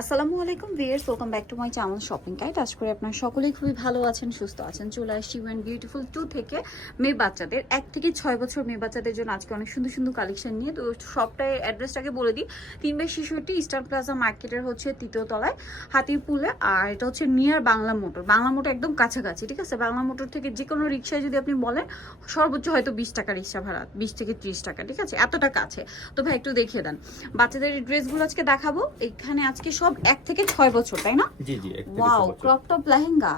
আসসালামু আলাইকুম viewers welcome back to my channel shopping guide আজ করে আপনারা সকলেই খুবই ভালো আছেন, সুস্থ আছেন। চলে আসছি ওয়েন বিউটিফুল টু থেকে মেয়ে বাচ্চাদের, এক থেকে ছয় বছর মেয়ে বাচ্চাদের জন্য আজকে অনেক সুন্দর সুন্দর কালেকশন নিয়ে। তো সবটাই অ্যাড্রেসটাকে বলে দিই। তিন বাই শিশুটি ইস্টার্ন প্লাজা মার্কেটের হচ্ছে তৃতীয় তলায়, হাতিরপুলে, আর এটা হচ্ছে near Bangla motor. Bangla motor একদম কাছাকাছি, ঠিক আছে? বাংলা মোটর থেকে যে কোনো রিক্সায় যদি আপনি বলেন, সর্বোচ্চ হয়তো বিশ টাকা রিক্সা ভাড়া, বিশ থেকে ত্রিশ টাকা, ঠিক আছে? এতটা কাছে। তো ভাই, একটু দেখিয়ে দেন। বাচ্চাদের ড্রেসগুলো আজকে দেখাবো। এখানে আজকে সব এক থেকে ছয় বছর তাই না? জি জি ওয়াও ক্রপ টপ লেহেঙ্গা।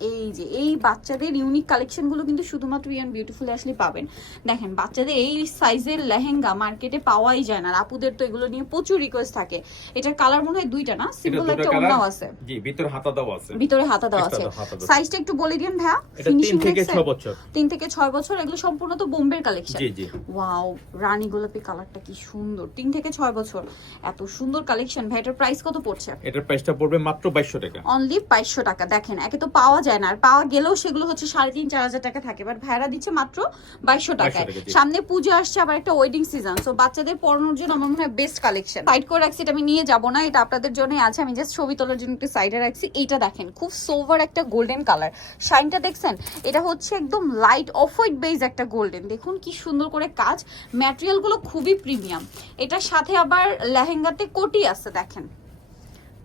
এই যে এই বাচ্চাদের ইউনিক কালেকশনগুলো কিন্তু শুধুমাত্র ইয়ান বিউটিফুল আসলে পাবেন। দেখেন বাচ্চাদের এই সাইজের লেহেঙ্গা মার্কেটে পাওয়াই যায় না। আপুদের তো এগুলো নিয়ে প্রচুর রিকোয়েস্ট থাকে। এটার কালার মনে হয় দুইটা না? সিম্পল একটা ওড়নাও আছে। জি ভিতরে হাতা দেওয়া আছে। ভিতরে হাতা একটা আছে। সাইজটা একটু বলে দিন ভাইয়া। এটা তিন ফিনিশিং থেকে ছ বছর। তিন থেকে ছয় বছর এগুলো সম্পূর্ণ তো বোম্বের কালেকশন জি জি। ওয়াও রানী গোলাপি কালারটা কি সুন্দর। তিন থেকে ছয় বছর। এত সুন্দর কালেকশন ভাই এটার প্রাইস কত পড়ছে? এটার প্রাইসটা পড়বে মাত্র বাইশশো টাকা। অনলি বাইশশো টাকা। দেখেন একে তো পাওয়া যায় না। আর পাওয়া গেলেও সেগুলো হচ্ছে সাড়ে তিন চার হাজার টাকা থাকে। বাট ভাইরা দিচ্ছে মাত্র বাইশশো টাকায়। সামনে পুজো আসছে আবার একটা ওয়েডিং সিজন সো বাচ্চাদের পড়ানোর জন্য আমার মনে হয় বেস্ট কালেকশন সাইড করে রাখছি এটা আমি নিয়ে যাব না এটা আপনাদের জন্যই আছে। আমি জাস্ট ছবি তোলার জন্য একটু সাইডে রাখছি। এইটা দেখেন খুব সোভার একটা গোল্ডেন কালার শাইনটা দেখছেন? এটা হচ্ছে একদম লাইট অফ হোয়াইট বেজ একটা গোল্ডেন দেখুন কি সুন্দর করে কাজ। ম্যাটেরিয়ালগুলো খুবই প্রিমিয়াম এটার সাথে আবার লেহেঙ্গাতে কোটি আছে দেখেন।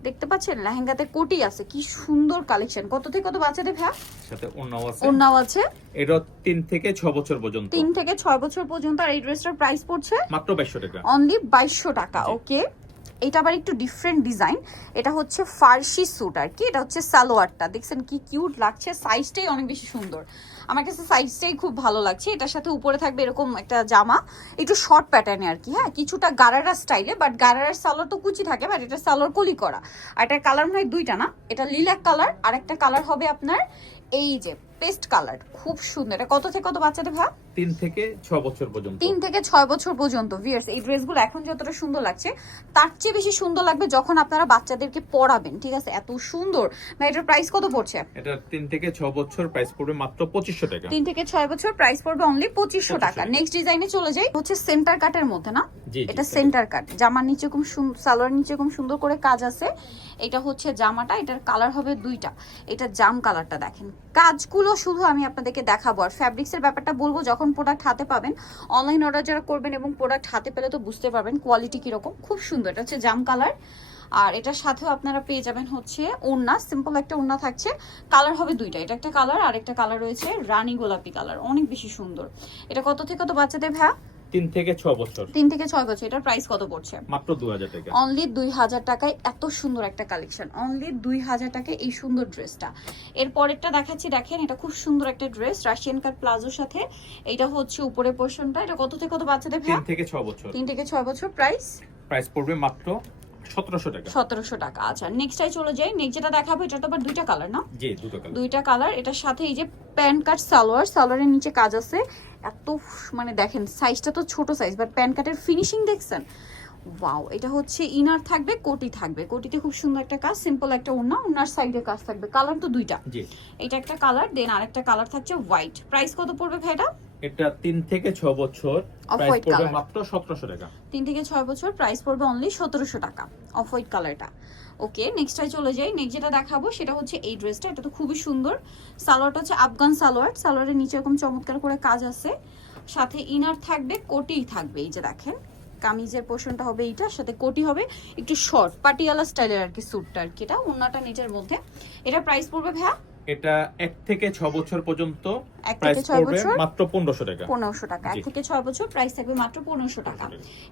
দেখতে পাচ্ছেন? লেহেঙ্গাতে কোটি আছে। কি সুন্দর কালেকশন কত থেকে কত বাচ্চাদের ভ্যা সাথে ওন্নাও আছে। ওন্নাও আছে। এটা তিন থেকে ছ বছর পর্যন্ত। তিন থেকে ছয় বছর পর্যন্ত আর এই ড্রেসটার প্রাইস পড়ছে মাত্র বাইশশো টাকা। অনলি বাইশশো টাকা ওকে এটা আবার একটু ডিফারেন্ট ডিজাইন এটা হচ্ছে ফার্সি স্যুট আর কি। এটা হচ্ছে সালোয়ারটা। দেখছেন কি কিউট লাগছে। সাইজটাই অনেক বেশি সুন্দর। আমার কাছে সাইজটাই খুব ভালো লাগছে। এটার সাথে উপরে থাকবে এরকম একটা জামা। একটু শর্ট প্যাটার্নে আর কি হ্যাঁ? কিছুটা গারারা স্টাইলে বাট গারারার সালোয়ার তো কুচি থাকে বাট এটা সালোয়ার কলি করা। আর এটার কালার মনে হয় দুইটা না? এটা লিলাক কালার আর একটা কালার হবে আপনার এই যে পেস্ট কালার খুব সুন্দর। এটা কত থেকে কত বাচ্চাদের ভাব তিন থেকে ছ বছর পর্যন্ত। তিন থেকে ছয় বছর পর্যন্ত ভিয়ার্স এই ড্রেসগুলো এখন যতটা সুন্দর লাগছে তার চেয়ে বেশি সুন্দর লাগবে যখন আপনারা বাচ্চাদেরকে পড়াবেন ঠিক আছে? এত সুন্দর। ভাই এটার প্রাইস কত পড়ছে? এটা তিন থেকে ছ বছর প্রাইস পড়বে মাত্র পঁচিশশো টাকা। তিন থেকে ছয় বছর প্রাইস পড়বে অনলি পঁচিশশো টাকা। নেক্সট ডিজাইনে চলে যাই হচ্ছে সেন্টার কাটের মধ্যে না? এটা সেন্টার কাট জামার নিচে খুব সালোয়ার নিচে খুব সুন্দর করে কাজ আছে। এটা হচ্ছে জামাটা এটার কালার হবে দুইটা। এটা জাম কালারটা দেখেন। কাজগুলো শুধু আমি আপনাদেরকে দেখাবো আর ফ্যাব্রিক্সের ব্যাপারটা বলব যখন প্রোডাক্ট হাতে পাবেন। অনলাইন অর্ডার যারা করবেন এবং প্রোডাক্ট হাতে পেলে তো বুঝতে পারবেন কোয়ালিটি কীরকম। খুব সুন্দর, এটা হচ্ছে জাম কালার আর এটার সাথেও আপনারা পেয়ে যাবেন হচ্ছে ওড়না সিম্পল একটা ওড়না থাকছে। কালার হবে দুইটা, এটা একটা কালার আর একটা কালার রয়েছে রানী গোলাপি কালার অনেক বেশি সুন্দর। এটা কত থেকে কত বাচ্চাদের ভ্যা তিন থেকে ছ বছর। তিন থেকে ছয় বছর এটার প্রাইস কত পড়ছে? মাত্র দু হাজার টাকা। অনলি দুই হাজার টাকায় এত সুন্দর একটা কালেকশন অনলি দুই হাজার টাকায় এই সুন্দর ড্রেসটা এর পরেরটা দেখাচ্ছি দেখেন এটা খুব সুন্দর একটা ড্রেস রাশিয়ান কাট প্লাজোর সাথে। এটা হচ্ছে উপরের পোর্শনটা এটা কত থেকে কত বাচ্চাদের তিন থেকে ছ বছর। তিন থেকে ছয় বছর প্রাইস প্রাইস পড়বে মাত্র সতেরোশো টাকা। সতেরোশো টাকা আচ্ছা নেক্সটাই চলে যাই। নেক্সট যেটা দেখাবো এটা তো আবার দুইটা কালার না? জি দুটো কালার দুইটা কালার এটার সাথে এই যে প্যান্ট কাট সালোয়ার সালোয়ারের নিচে কাজ আছে। এত মানে দেখেন সাইজটা তো ছোট সাইজ বাট প্যান কাটের ফিনিশিং দেখছেন? ওয়াও এটা হচ্ছে ইনার থাকবে কোটি থাকবে। কোটিতে খুব সুন্দর একটা কাজ সিম্পল একটা ওড়না ওনার সাইডে কাজ থাকবে। কালার তো দুইটা। জি। এটা একটা কালার দেন আরেকটা কালার থাকছে হোয়াইট প্রাইস কত পড়বে ভাইটা এটা তিন থেকে ছ বছর। Off প্রাইস পড়বে মাত্র সতেরোশো টাকা। তিন থেকে ছয় বছর প্রাইস পড়বে অনলি সতেরোশো টাকা অফ হোয়াইট কালারটা ওকে নেক্সটটাই চলে যাই। নেক্সট যেটা দেখাবো সেটা হচ্ছে এই ড্রেসটা এটা তো খুবই সুন্দর। সালোয়ারটা হচ্ছে আফগান সালোয়ার। সালোয়ারের নিচে এরকম চমৎকার করে কাজ আছে। সাথে ইনার থাকবে কোটিই থাকবে এই যে দেখেন। কামিজের পোর্শনটা হবে এইটার, সাথে কোটি হবে একটু শর্ট পাটিয়ালা স্টাইলের আর কি স্যুটটা আর কি। এটা ওনাটা নিজের মধ্যে। এটা প্রাইস পড়বে ভাইয়া এটা এক থেকে ছ বছর পর্যন্ত প্রাইস পড়বে মাত্র পনেরোশো টাকা। পনেরোশো টাকা। এক থেকে ছয় বছর প্রাইস থাকবে মাত্র পনেরোশো টাকা।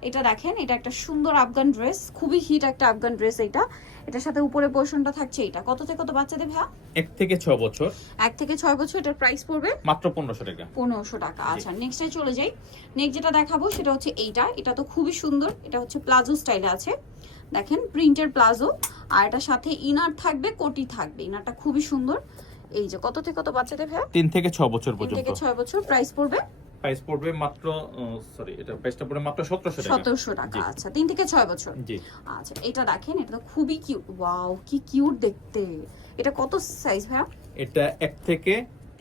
এটা দেখেন এটা একটা সুন্দর আফগান ড্রেস খুবই হিট একটা আফগান ড্রেস এটা। এটার সাথে উপরে পোর্শনটা থাকছে এটা কত থেকে কত বাচ্চাদের ভাইয়া? এক থেকে বছর। এক থেকে ছয় বছর এটার প্রাইস পড়বে মাত্র পনেরোশো টাকা। পনেরোশো টাকা। আচ্ছা নেক্সটে চলে যাই। নেক্সট যেটা দেখাবো সেটা হচ্ছে এইটা। এটা তো খুবই সুন্দর। এটা হচ্ছে প্লাজো স্টাইলে আছে। দেখেন প্রিন্টের প্লাজো। আর এটার সাথে ইনার থাকবে কোটি থাকবে। ইনারটা খুবই সুন্দর। এই যে কত থেকে কত বাচ্চাদের ভাইয়া? তিন থেকে ছয় বছর পর্যন্ত থেকে ছয় বছর প্রাইস পড়বে? প্রাইস পড়বে মাত্র সরি এটা প্রাইসটা পড়বে মাত্র সতেরোশো টাকা। সতেরোশো টাকা আচ্ছা তিন থেকে ছয় বছর। জি। আচ্ছা এটা দেখেন এটা তো খুবই কিউট ওয়াও কি কিউট দেখতে। এটা কত সাইজ ভাইয়া? এটা এক থেকে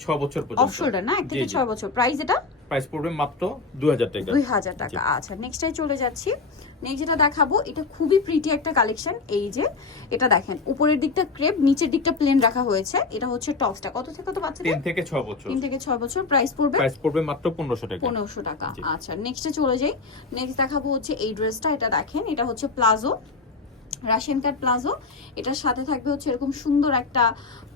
ছ বছর পর্যন্ত। অফ শোল্ডার না? এক থেকে। ছয় বছর। প্রাইস এটা? প্রাইস পড়বে মাত্র দুই হাজার টাকা। দুই হাজার টাকা আচ্ছা নেক্সটটাই চলে যাচ্ছি। নেক্সট যেটা দেখাবো এটা খুবই প্রিটি একটা কালেকশন এই যে এটা দেখেন উপরের দিকটা ক্রেপ নিচের দিকটা প্লেন রাখা হয়েছে এটা হচ্ছে টপসটা কত থেকে কত বাচ্চাদের তিন থেকে ছয় বছর। তিন থেকে ছয় বছর প্রাইস পড়বে? প্রাইস পড়বে মাত্র পনেরোশো টাকা। পনেরোশো টাকা জি। আচ্ছা নেক্সটে চলে যাই। নেক্সট দেখাবো হচ্ছে এই ড্রেসটা এটা দেখেন এটা হচ্ছে প্লাজো রাশিয়ান কাট প্লাজো এটার সাথে থাকবে হচ্ছে এরকম সুন্দর একটা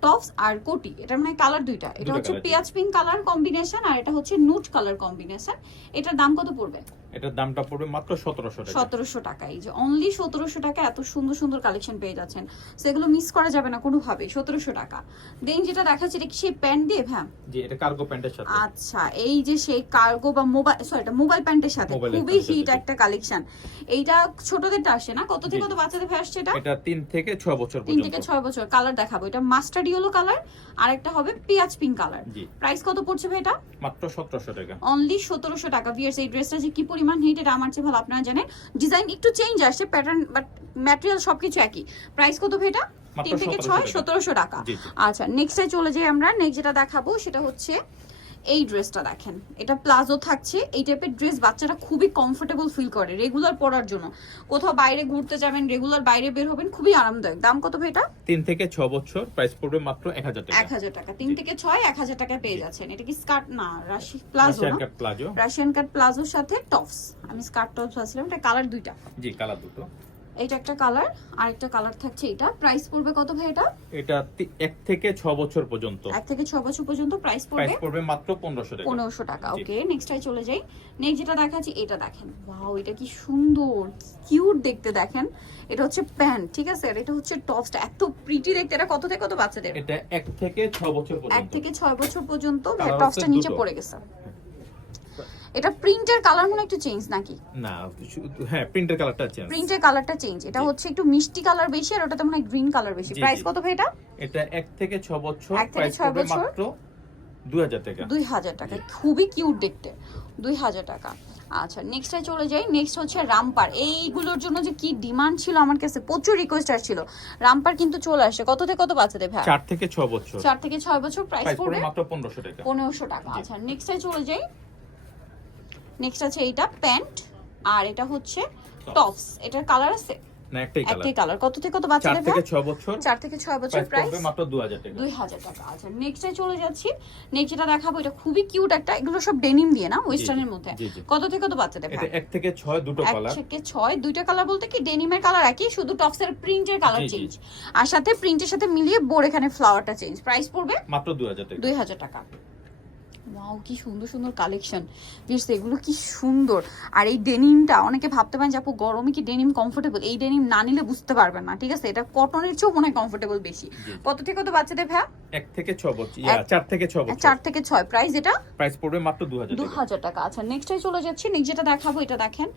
টপস আর কোটি। এটার মানে কালার দুইটা। এটা হচ্ছে পেঁয়াজ পিঙ্ক কালার কম্বিনেশন আর এটা হচ্ছে নুট কালার কম্বিনেশন এটার দাম কত পড়বে? এটার দামটা পড়বে মাত্র সতেরোশো টাকা। সতেরোশো টাকা এই যে অনলি সতেরোশো টাকা এত সুন্দর সুন্দর কালেকশন পেয়ে যাচ্ছেন। সেগুলো মিস করা যাবে না কোনোভাবেই সতেরোশো টাকা। দেন যেটা দেখাচ্ছে এটা কি সেই প্যান্ট দিয়ে হ্যাঁ জি এটা কার্গো প্যান্টের সাথে। আচ্ছা এই যে সেই কার্গো বা মোবাইল সরি এটা মোবাইল প্যান্টের সাথে। খুবই হিট একটা কালেকশন এইটা ছোটদেরটা আসে না? কত থেকে কত বাচ্চাদের আসছে এটা? এটা তিন থেকে ছয় বছর তিন থেকে ছয় বছর। কালার দেখাবো। এটা মাস্টার্ড ইয়েলো কালার আর একটা হবে পেঁয়াজ পিঙ্ক কালার প্রাইস কত পড়ছে ভাই এটা? মাত্র সতেরোশো টাকা। অনলি সতেরোশো টাকা। ভিয়ার্স এই ড্রেসটা যে কি পরিমাণ হিট এটা আমার চেয়ে ভালো আপনারা জানেন। ডিজাইন একটু চেঞ্জ আসছে প্যাটার্ন বাট ম্যাটেরিয়াল সবকিছু একই। প্রাইস কত ভাই এটা? তিন থেকে ছয় সতেরোশো টাকা। আচ্ছা নেক্সটে চলে যাই আমরা। নেক্সট যেটা দেখাবো সেটা হচ্ছে এই ড্রেসটা দেখেন। এটা প্লাজো থাকছে এই টাইপের ড্রেস বাচ্চারা খুবই কমফোর্টেবল ফিল করে রেগুলার পরার জন্য। কোথাও বাইরে ঘুরতে যাবেন রেগুলার বাইরে বের হবেন খুবই আরামদায়ক। দাম কত ভাই এটা? তিন থেকে ছ বছর প্রাইস পড়বে মাত্র এক হাজার টাকা। এক হাজার টাকা। তিন থেকে ছয় এক হাজার টাকা পেয়ে যাচ্ছেন। এটা কি স্কার্ট না রাশি প্লাজো প্লাজো। রাশিয়ান কাট প্লাজোর সাথে টপস আমি স্কার্ট টপস আসছিলাম এটা কালার দুইটা। জি কালার দুটো। এইটা একটা কালার আর একটা কালার থাকছে এটা। প্রাইস পড়বে কত ভাই এটা? এটা তি- এক থেকে ছ বছর পর্যন্ত। এক থেকে ছ বছর পর্যন্ত প্রাইস পড়বে? প্রাইস পড়বে মাত্র পনেরোশো টাকা। পনেরোশো টাকা জি। ওকে নেক্সটটাই চলে যাই। নেক্সট যেটা দেখাচ্ছি এটা দেখেন। ওয়াও এটা কি সুন্দর কিউট দেখতে দেখেন। এটা হচ্ছে প্যান্ট ঠিক আছে? আর এটা হচ্ছে টপসটা এত প্রিটি দেখতে। এটা কত থেকে কত বাচ্চাদের? এটা এক থেকে ছ বছর এক পর্যন্ত থেকে ছয় বছর পর্যন্ত টপসটা নিচে। পড়ে গেছে। এটা প্রিন্টের কালার মনে একটু চেঞ্জ নাকি? না হ্যাঁ প্রিন্টের কালারটা চেঞ্জ প্রিন্টের কালারটা চেঞ্জ এটা হচ্ছে একটু মিষ্টি কালার বেশি আর ওটাতে মনে হয় গ্রিন কালার বেশি। প্রাইস কত ভাই এটা? এটা এক থেকে ছ বছর। এক থেকে প্রাইস ছয় বছর? মাত্র দুই হাজার টাকা। দুই হাজার টাকা। খুবই কিউট দেখতে। দুই হাজার টাকা। আচ্ছা নেক্সটে চলে যাই। নেক্সট হচ্ছে রামপার। এইগুলোর জন্য যে কি ডিমান্ড ছিল আমার কাছে প্রচুর রিকোয়েস্ট আসছিল। রামপার কিন্তু চলে আসে কত থেকে কত বাচ্চাদের ভাই? চার থেকে ছ বছর। চার থেকে ছয় বছর প্রাইস পড়বে মাত্র পনেরোশো টাকা। পনেরোশো টাকা। আচ্ছা নেক্সটে চলে যাই। নেক্সট আছে এইটা প্যান্ট আর এটা হচ্ছে টপস। এটার কালার আছে? একটাই কালার। কত থেকে কত থেকে বছর। চার থেকে ছয় বছর প্রাইস মাত্র টাকা। টাকা। আচ্ছা নেক্সটে চলে যাচ্ছি। দেখাবো এটা খুবই কিউট একটা এগুলো সব ডেনিম দিয়ে না? ওয়েস্টার্নের মধ্যে। কত থেকে কত বাচ্চাদের এটা ভাই? থেকে ছয় দুটো এক কালার থেকে বলতে কি ডেনিমের কালার একই শুধু টপসের প্রিন্টের কালার। চেঞ্জ আর সাথে প্রিন্টের সাথে মিলিয়ে বোর এখানে ফ্লাওয়ারটা চেঞ্জ প্রাইস পড়বে মাত্র টাকা। দুই হাজার টাকা। ওয়াও কি সুন্দর সুন্দর কালেকশন বেশ এগুলো কি সুন্দর। আর এই ডেনিমটা অনেকে ভাবতে পারেন যে আপু গরমে কি ডেনিম কমফোর্টেবল এই ডেনিম না নিলে বুঝতে পারবেন না ঠিক আছে? এটা কটনের চেয়েও মনে হয় কমফোর্টেবল বেশি। কত থেকে কত বাচ্চাদের ভ্যা এক থেকে ছ বছর চার থেকে ছ বছর চার থেকে ছয়। প্রাইস এটা? প্রাইস পড়বে মাত্র দু হাজার দু টাকা হাজার টাকা। আচ্ছা নেক্সটে চলে যাচ্ছি। নেক্সট যেটা দেখাবো এটা দেখেন।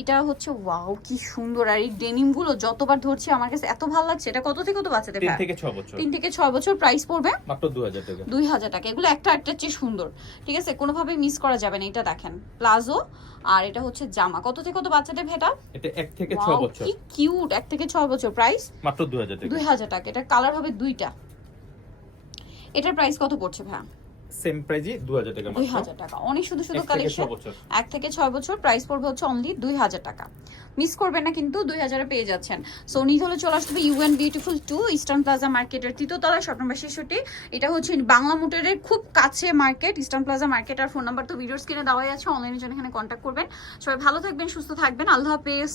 এটা হচ্ছে ওয়াও কি সুন্দর। আর এই ডেনিমগুলো যতবার ধরছি আমার কাছে এত ভালো লাগছে। এটা কত থেকে কত বাচ্চাদের তিন থেকে ছ বছর তিন থেকে ছয় বছর প্রাইস পড়বে? মাত্র দু হাজার টাকা। দুই হাজার টাকা। এগুলো একটা একটা চেয়ে সুন্দর। ঠিক আছে? কোনোভাবে মিস করা যাবে না এটা দেখেন। প্লাজো আর এটা হচ্ছে জামা। কত থেকে কত বাচ্চাদের ভেটা? এটা এক থেকে ছ বছর। কি কিউট এক থেকে ছয় বছর। প্রাইস মাত্র দু হাজার টাকা। দুই হাজার টাকা। এটা কালার হবে দুইটা। এটার প্রাইস কত পড়ছে ভাই সেম প্রাইজই দু হাজার টাকা দুই মাত্র হাজার টাকা। অনেক কালেকশন এক থেকে ছয় বছর। প্রাইস পড়বে হচ্ছে অনলি দুই হাজার টাকা। মিস করবেন না কিন্তু দুই হাজারে পেয়ে যাচ্ছেন। সো নিজ হলে চলে আসবে UN beautiful two Eastern Plaza মার্কেটের তৃতীয়তলা শপ নম্বর ছেষট্টি। এটা হচ্ছে বাংলা মোটরের খুব কাছে মার্কেট ইস্টার্ন প্লাজা মার্কেট আর ফোন নাম্বার তো ভিডিওস কিনে দেওয়াই আছে। অনলাইনে জন্য এখানে কন্ট্যাক্ট করবেন। সবাই ভালো থাকবেন সুস্থ থাকবেন। আল্লাহ হাফেজ।